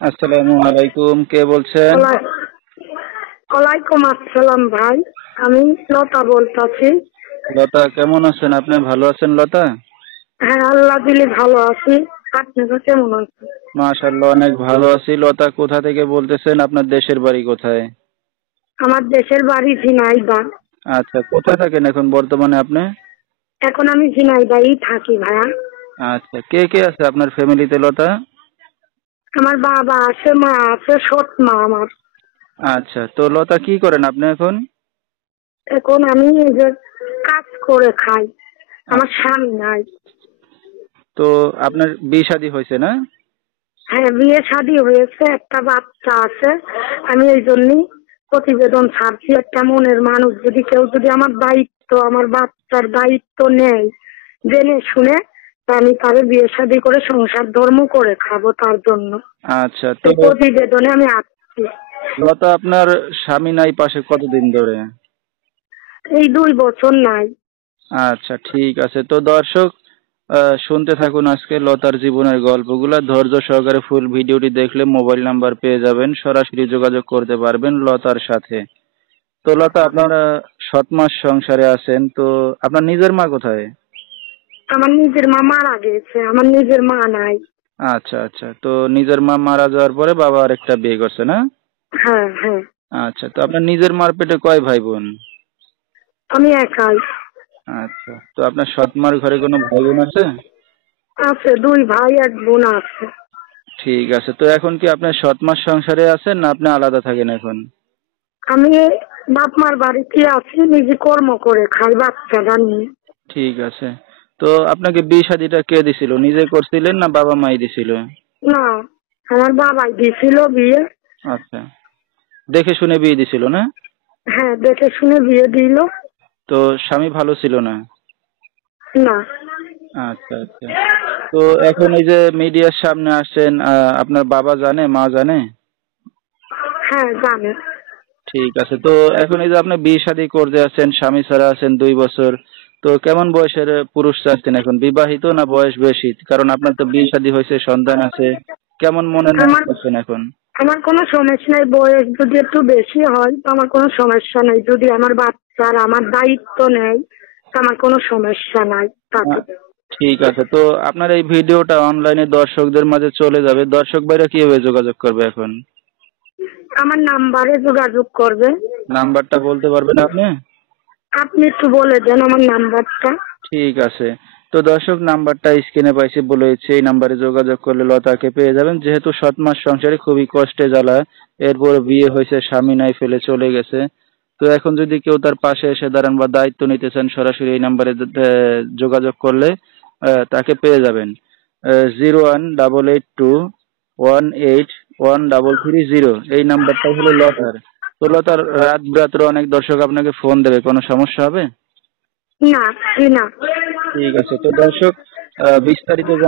আসসালামু আলাইকুম, কে বলছেন? ওয়ালাইকুম আসসালাম ভাই। আমি লতা বলতাছি। লতা, কেমন আছেন আপনি? ভালো আছেন লতা? হ্যাঁ, আল্লাহ দিলে ভালো আছি। আপনারা কেমন আছেন? মাশাআল্লাহ, অনেক ভালো আছি। লতা, কোথা থেকে বলতেছেন? আপনার দেশের বাড়ি কোথায়? আমার দেশের বাড়ি ঝিনাইদহ। আচ্ছা, কোথায় থাকেন এখন বর্তমানে আপনি? এখন আমি ঝিনাইদহই থাকি ভাইয়া। আচ্ছা, কে কে আছে আপনার ফ্যামিলিতে লতা? আমার বাবা আছে, মা আছে, সৎ মা আমার। আচ্ছা, তো লতা কি করেন আপনি এখন? এখন আমি এই যে কাজ করে খাই। আমার আচ্ছা, স্বামী নাই। তো আপনার বিয়ে শাদী হয়েছে না? হ্যাঁ, বিয়ে শাদী হয়েছে, একটা বাচ্চা আছে। আমি এই জন্যই প্রতিবেদন ছাড়ছি। একটা মনের মানুষ যদি কেউ যদি আমার দায়িত্ব, আমার বাচ্চার দায়িত্ব নেয় জেনে শুনে, তা আমি তারে বিয়ে শাদী করে সংসার ধর্ম করে খাবো তার জন্য। আচ্ছা, তো এই প্রতিবেদনে আমি আসছি। লতা, আপনার স্বামী নাই পাশে কতদিন ধরে? এই 2 বছর নাই। আচ্ছা, ঠিক আছে। তো দর্শক, শুনতে থাকুন আজকে লতার জীবনের গল্পগুলা। ধৈর্য সহকারে ফুল ভিডিওটি দেখলে মোবাইল নাম্বার পেয়ে যাবেন, সরাসরি যোগাযোগ করতে পারবেন লতার সাথে। তো লতা, আপনারা 7 মাস সংসারে আছেন, তো আপনার নিজের মা কোথায়? আমার নিজের মা মারা গেছে, আমার নিজের মা নাই। আচ্ছা আচ্ছা, তো নিজের মা মারা যাওয়ার পরে বাবা আরেকটা বিয়ে করছে না? হ্যাঁ হ্যাঁ। আচ্ছা, তো আপনার নিজের মার পেটে কয় ভাই বোন? আমি একাই। আচ্ছা, তো আপনার সৎ মার ঘরে কোনো ভাই বোন আছে? আছে, 2 ভাই 1 বোন আছে। ঠিক আছে, তো এখন কি আপনার 7 মাস সংসারে আছেন না আপনি আলাদা থাকেন এখন? আমি বাপ মার বাড়িতে আছি, নিজে কর্ম করে খাই বাচ্চাটা নিয়ে। ঠিক আছে, তো আপনাকে বিয়ে শাদীটা কে দিছিল? নিজে করছিলেন না বাবা মাই দিছিল? না, আমার বাবাই দিছিল বিয়ে। আচ্ছা, দেখে শুনে বিয়ে দিছিল না? হ্যাঁ, দেখে শুনে বিয়ে দিল। তো স্বামী ভালো ছিল না? না। আচ্ছা আচ্ছা, তো এখন এই যে মিডিয়ার সামনে আসছেন, আপনার বাবা জানে, মা জানে? হ্যাঁ, জানে। ঠিক আছে, তো এখন এই যে আপনি বিয়ে শাদী করতে আছেন, স্বামী ছাড়া আছেন 2 বছর, তো কেমন বয়সের পুরুষ চাচ্ছেন এখন? বিবাহিত না বয়স বেশি? কারণ আপনার তো বিয়ে শাদী হয়েছে, সন্তান আছে। কেমন মনের মানুষ আমার আছেন এখন? আমার কোনো সমস্যা নাই, বয়স যদি একটু বেশি হয় তো আমার কোনো সমস্যা নাই। যদি আমার বাচ্চার আমার দায়িত্ব নেয় তো আমার কোনো সমস্যা নাই তাতে। আহ, ঠিক আছে, তো আপনার এই ভিডিওটা অনলাইনে দর্শকদের মাঝে চলে যাবে। দর্শক ভাইরা কিভাবে যোগাযোগ করবে এখন? আমার নাম্বারে যোগাযোগ করবে। নাম্বারটা বলতে পারবেন আপনি? আপনি একটু বলে দেন আমার নাম্বারটা। ঠিক আছে, তো দর্শক, নাম্বারটা স্ক্রিনে পাইছি বলেছি, এই নাম্বারে যোগাযোগ করলে লতাকে পেয়ে যাবেন। যেহেতু 7 মাস সংসারে খুবই কষ্টে জ্বালা, এরপর বিয়ে হয়েছে, স্বামী নাই, ফেলে চলে গেছে। তো এখন যদি কেউ তার পাশে এসে দাঁড়ান বা দায়িত্ব নিতে চান, সরাসরি এই নাম্বারে যোগাযোগ করলে তাকে পেয়ে যাবেন। 01882181330, এই নাম্বারটা হলো লতার। তো লতার, রাত বিরাত্র অনেক দর্শক আপনাকে ফোন দেবে, কোনো সমস্যা হবে? না। না। ঠিক আছে, তো দর্শক, বিস্তারিত